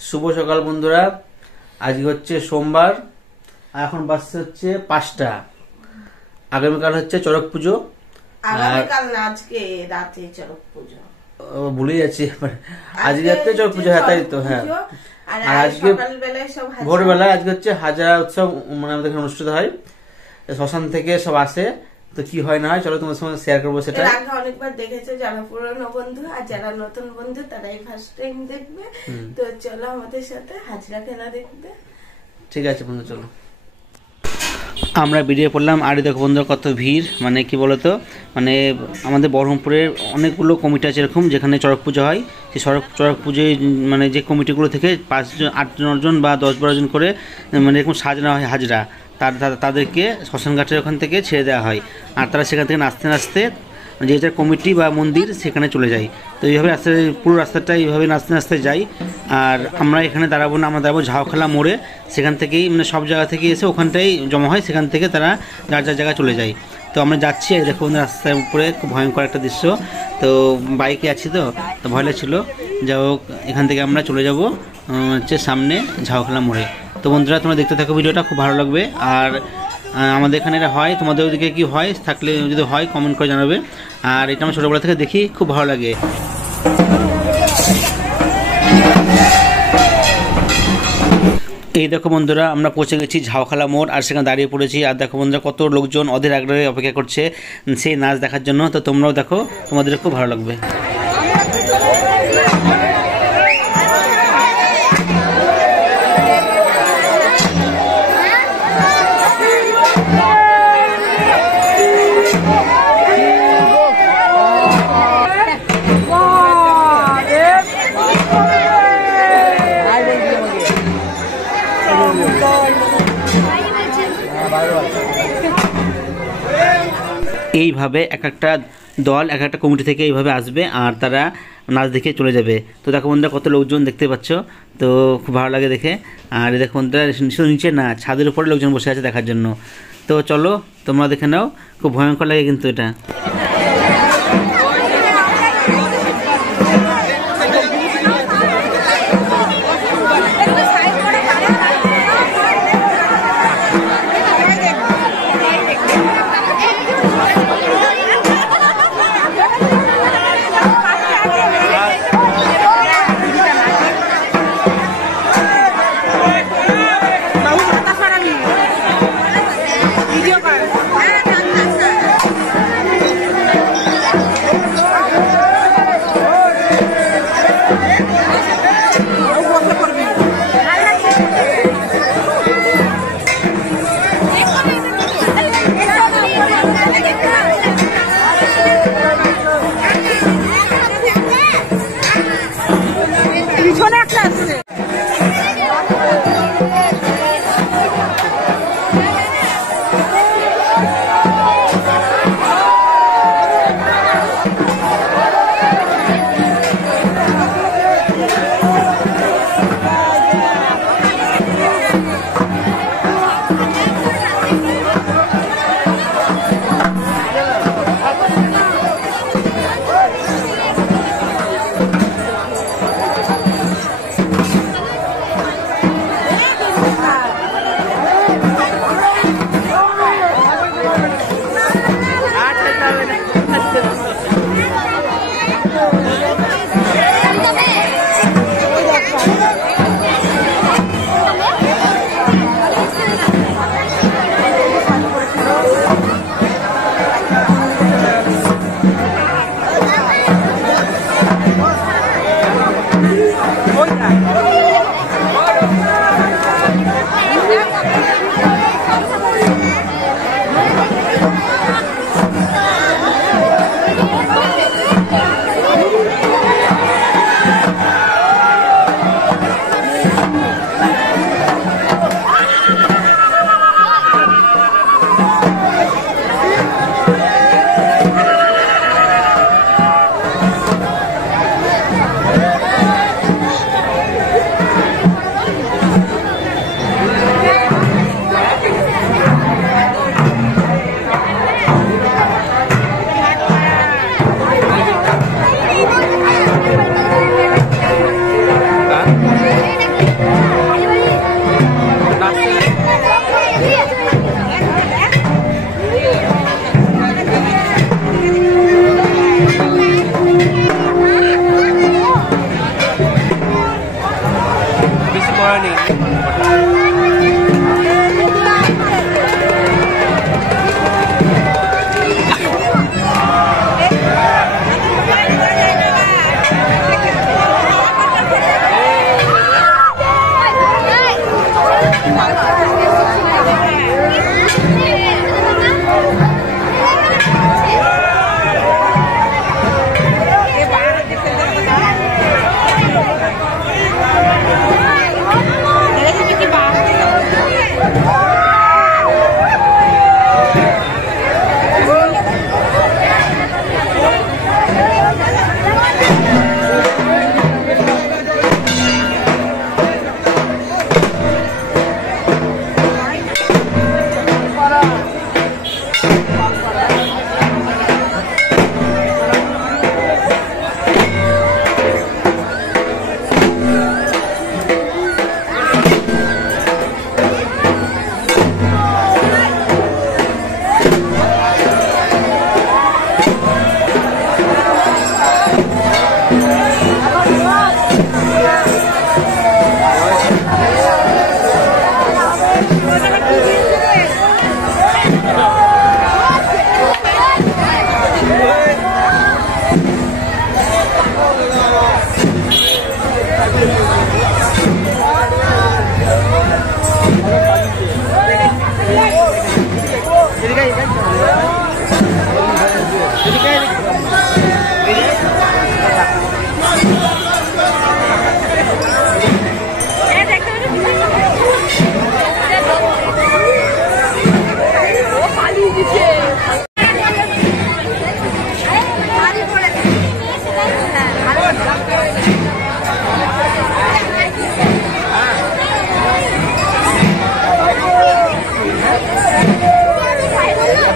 শুভ সকাল বন্ধুরা। আজকে হচ্ছে সোমবার, এখন বাজছে হচ্ছে 5টা। আগামীকাল হচ্ছে চড়ক পুজো। আগামীকাল না, আজকে রাতে চড়ক পুজো। ভুলে যাচ্ছি, আজকে রাতে চড়ক পুজো। হ্যাঁ, তাই তো। হ্যাঁ, আর আজকে ভোরবেলা আজকে হচ্ছে হাজারা উৎসব, মানে আমাদের এখানে অনুষ্ঠিত হয়। শ্মশান থেকে সব আসে, তো কি হয় না হয় চলো তোমার সঙ্গে শেয়ার করবো সেটা। আগে অনেকবার দেখেছে, যারা পুরনো বন্ধু আর যারা নতুন বন্ধু তারাই ফার্স্ট টাইম দেখবে। তো চলো আমাদের সাথে হাজরা খেলা দেখবে। ঠিক আছে বন্ধু, চলো। আমরা বেরিয়ে পড়লাম। আর দেখো বন্ধু কত ভিড়, মানে কি বলতো, মানে আমাদের বহরমপুরের অনেকগুলো কমিটি আছে এরকম, যেখানে চড়ক পুজো হয়। সেই চড়ক পুজোয় মানে যে কমিটিগুলো থেকে 5জন 8 জন বা 10-12 জন করে মানে এরকম সাজানো হয় হাজরা। তাদেরকে শ্মশানঘাটের ওখান থেকে ছেড়ে দেওয়া হয়, আর তারা সেখান থেকে নাচতে নাচতে যে যার কমিটি বা মন্দির সেখানে চলে যায়। তো এইভাবে পুরো রাস্তাটা এইভাবে নাচতে নাচতে যাই। আর আমরা এখানে দাঁড়াবো না, আমরা দাঁড়াবো ঝাউখালা মোড়ে। সেখান থেকেই মানে সব জায়গা থেকে এসে ওখানটাই জমা হয়, সেখান থেকে তারা যার যার জায়গায় চলে যায়। তো আমরা যাচ্ছি, দেখো রাস্তার উপরে খুব ভয়ঙ্কর একটা দৃশ্য। তো বাইকে আছি, তো ভয় লাগছিল। যাই হোক, এখান থেকে আমরা চলে যাব হচ্ছে সামনে ঝাউখালা মোড়ে। তো বন্ধুরা, তোমরা দেখতে থাকো ভিডিওটা, খুব ভালো লাগবে। আর আমাদের এখানে এটা হয়, তোমাদের ওদিকে কি হয় থাকলে যদি হয় কমেন্ট করে জানাবে। আর এটা আমার ছোটোবেলা থেকে দেখি, খুব ভালো লাগে। এই দেখো বন্ধুরা, আমরা পৌঁছে গেছি ঝাউখালা মোড়, আর সেখানে দাঁড়িয়ে পড়েছি। আর দেখো বন্ধুরা, কত লোকজন অধীর আগ্রহে অপেক্ষা করছে সেই নাচ দেখার জন্য। তো তোমরাও দেখো, তোমাদের খুব ভালো লাগবে। এইভাবে এক একটা দল এক একটা কমিটি থেকে এইভাবে আসবে, আর তারা নাচ দেখে চলে যাবে। তো দেখো বন্ধুরা, কত লোকজন দেখতে পাচ্ছ, তো খুব ভালো লাগে দেখে। আর দেখো বন্ধুরা, শুধু নিচে না, ছাদের উপরে লোকজন বসে আছে দেখার জন্য। তো চলো তোমরা দেখে নাও, খুব ভয়ঙ্কর লাগে কিন্তু এটা।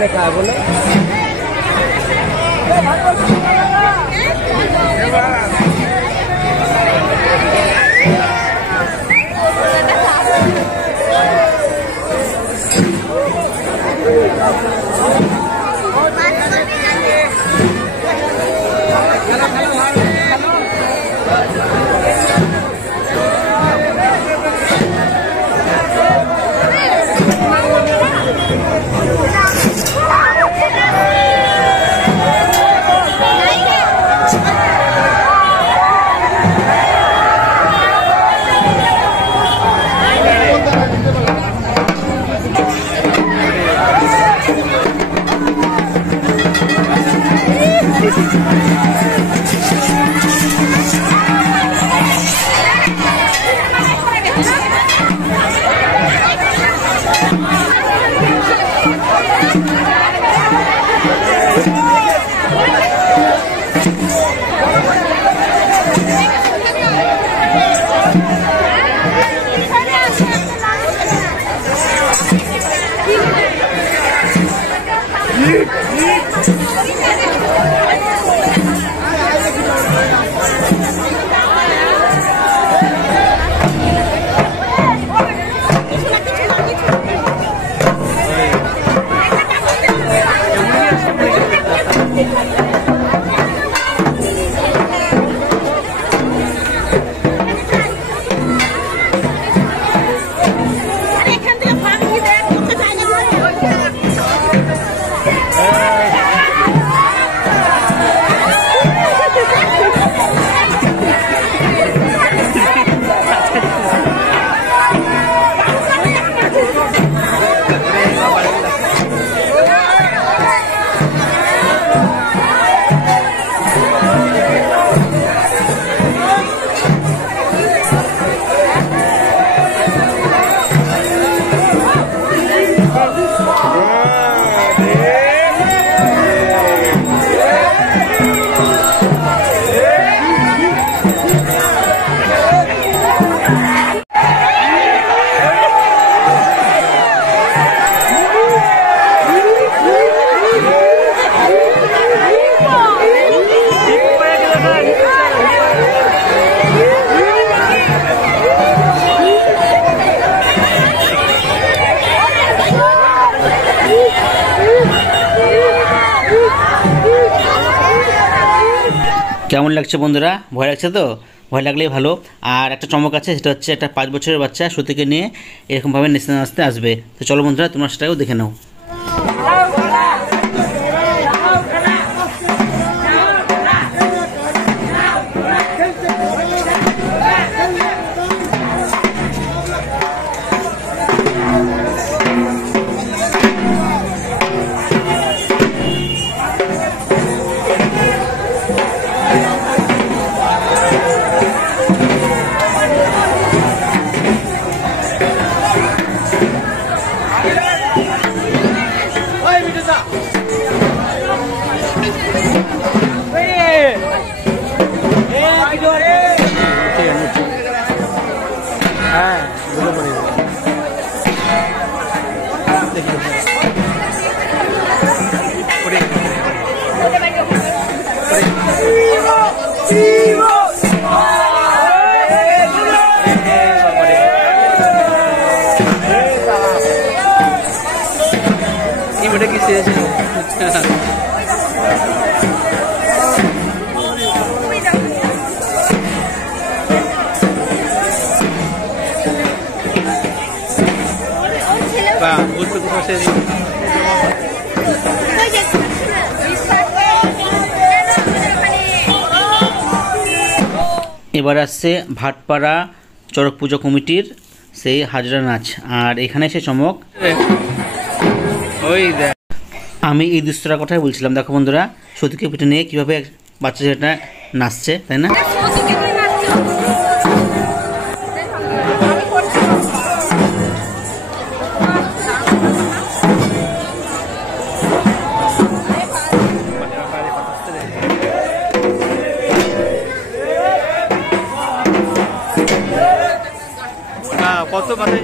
দেখা বলে কেমন লাগছে বন্ধুরা? ভয় লাগছে তো? ভয় লাগলেই ভালো। আর একটা চমক আছে, সেটা হচ্ছে একটা 5 বছরের বাচ্চা সতীকে নিয়ে এরকমভাবে নাচতে নাচতে আসবে। তো চলো বন্ধুরা, তোমরা সেটাও দেখে নাও। এবার আসছে ভাটপাড়া চড়ক পুজো কমিটির সেই হাজরা নাচ। আর এখানে সে চমক, আমি এই দৃশ্যটার কথাই বলছিলাম। দেখো বন্ধুরা, সতীকে পিঠে নিয়ে কীভাবে বাচ্চা ছেলেটা নাচছে, তাই না? কত মানে